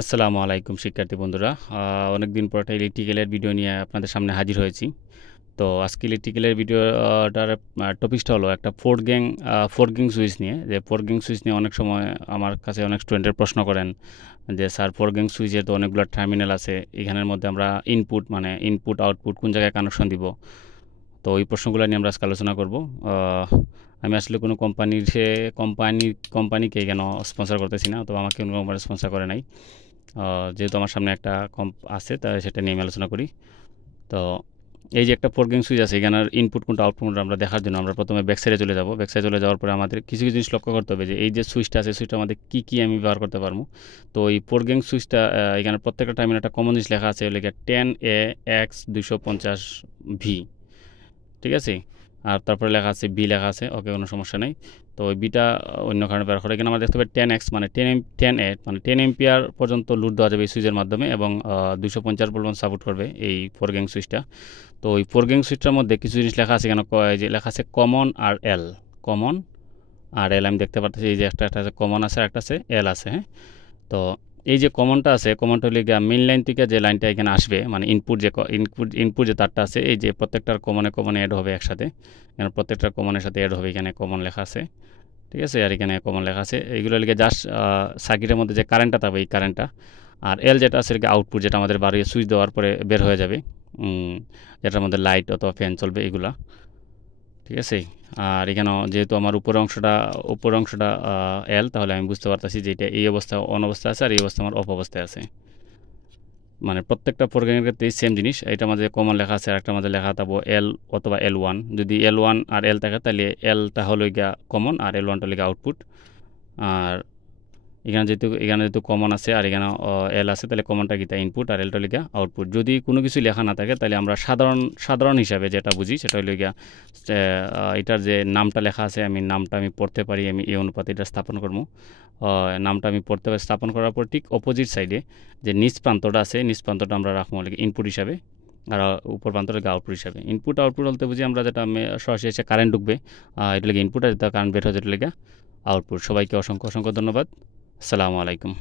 আসসালামু আলাইকুম শিক্ষার্থী বন্ধুরা। অনেকদিন পর একটা ইলেকট্রিক্যালের ভিডিও নিয়ে আপনাদের সামনে হাজির হয়েছি। তো আজকে ইলেকট্রিক্যালের ভিডিওটার টপিকসটা হলো একটা ফোর্কিং সুইচ নিয়ে। যে ফোর্কিং সুইচ নিয়ে অনেক সময় আমার কাছে অনেক স্টুডেন্টের প্রশ্ন করেন যে স্যার, ফোর্কিং সুইচের তো অনেকগুলো টার্মিনাল আছে, এখানের মধ্যে আমরা ইনপুট আউটপুট কোন জায়গায় কানেকশন দিব। তো এই প্রশ্নগুলো নিয়ে আমরা আজকে আলোচনা করব। আমি আসলে কোনো কোম্পানিকে কেন স্পন্সর করতেছি না, তো আমাকে কোনো কোম্পানি স্পন্সর করে নাই। যেহেতু আমার সামনে একটা কম্প আছে, তাই সেটা নিয়ে আমি আলোচনা করি। তো এই যে একটা ফোর্কিং সুইচ আছে, এখানের ইনপুট কোনটা আউটপুট কোনটা আমরা দেখার জন্য আমরা প্রথমে ব্যাক সাইডে চলে যাব। ব্যাক সাইডে চলে যাওয়ার পরে আমাদের কিছু কিছু জিনিস লক্ষ্য করতে হবে যে এই যে সুইচটা আছে, সুইচটা আমাদের কী আমি ব্যবহার করতে পারবো। তো এই ফোর্কিং সুইচটা এখানে প্রত্যেকটা টাইমে একটা কমন জিনিস লেখা আছে, লেখা 10AX 250V, ঠিক আছে। আর তারপরে লেখা আছে বি লেখা আছে, ওকে, কোনো সমস্যা নেই। তো ওই বিটা অন্য কারণে ব্যবহার করে। এখানে আমরা দেখতে পাই 10X মানে 10A মানে 10 এম্পিয়ার পর্যন্ত লোড দেওয়া যাবে এই সুইচের মাধ্যমে, এবং 250 ভোল্ট সাপোর্ট করবে এই ফোর্কিং সুইচটা। তো ওই ফোর্কিং সুইচটার মধ্যে কিছু জিনিস লেখা আছে, এখানে যে লেখা আছে কমন আর এল। কমন আর এল আমি দেখতে পাচ্ছি, এই যে একটা একটা আছে কমন আছে, একটা আছে এল আছে, হ্যাঁ। তো এই যে কমনটা আছে, কমনটা হলে গিয়ে মেইন লাইন থেকে যে লাইনটা এখানে আসবে, মানে ইনপুট যে তারটা আছে, এই যে প্রত্যেকটার কমনে অ্যাড হবে একসাথে। এখানে প্রত্যেকটার কমনের সাথে অ্যাড হবে, এখানে কমন লেখা আছে, ঠিক আছে। আর এখানে কমন লেখা আছে, এইগুলো লিখে জাস্ট সার্কিটের মধ্যে যে কারেন্টটা থাকবে এই কারেন্টটা। আর এল যেটা আছে আউটপুট, যেটা আমাদের বাড়িয়ে সুইচ দেওয়ার পরে বের হয়ে যাবে, যেটার মধ্যে লাইট অথবা ফ্যান চলবে, এগুলা, ঠিক আছে। আর এখানেও যেহেতু আমার উপর অংশটা এল, তাহলে আমি বুঝতে পারতেছি যে এটা এই অবস্থা অন অবস্থা আছে, আর এই অবস্থা আমার অফ অবস্থায় আছে। মানে প্রত্যেকটা প্রোগ্রামের ক্ষেত্রে সেম জিনিস, এটা মাঝে কমন লেখা আছে, আর একটা মাঝে লেখা থাকবো এল অথবা L1। যদি L1 আর এল থাকে, তাহলে এলটা হলো গিয়া কমন, আর L1টা হলো গিয়া আউটপুট। আর এখানে যেহেতু কমন আছে, আর এখানে এল আছে, তাহলে কমনটা কি, তা ইনপুট, আর এলটা লিখা আউটপুট। যদি কোনো কিছু লেখা না থাকে, তাহলে আমরা সাধারণ হিসাবে যেটা বুঝি সেটা হলো গিয়া এটার যে নামটা লেখা আছে, নামটা আমি পড়তে পারি, আমি এই অনুপাতে এটা স্থাপন করবো। নামটা আমি পড়তে পারি, স্থাপন করার পর ঠিক অপোজিট সাইডে যে নিচ প্রান্তটা আছে, নিচ প্রান্তটা আমরা রাখবো ইনপুট হিসাবে, আর উপর প্রান্তটাকে আউটপুট হিসাবে। ইনপুট আউটপুট বলতে বুঝি আমরা যেটা সরাসরি এসে কারেন্ট ঢুকবে, এটা লেগে ইনপুট, আর যেটা কারেন্ট বের হয় যেটা লেগে আউটপুট। সবাইকে অসংখ্য অসংখ্য ধন্যবাদ। আসসালামু আলাইকুম।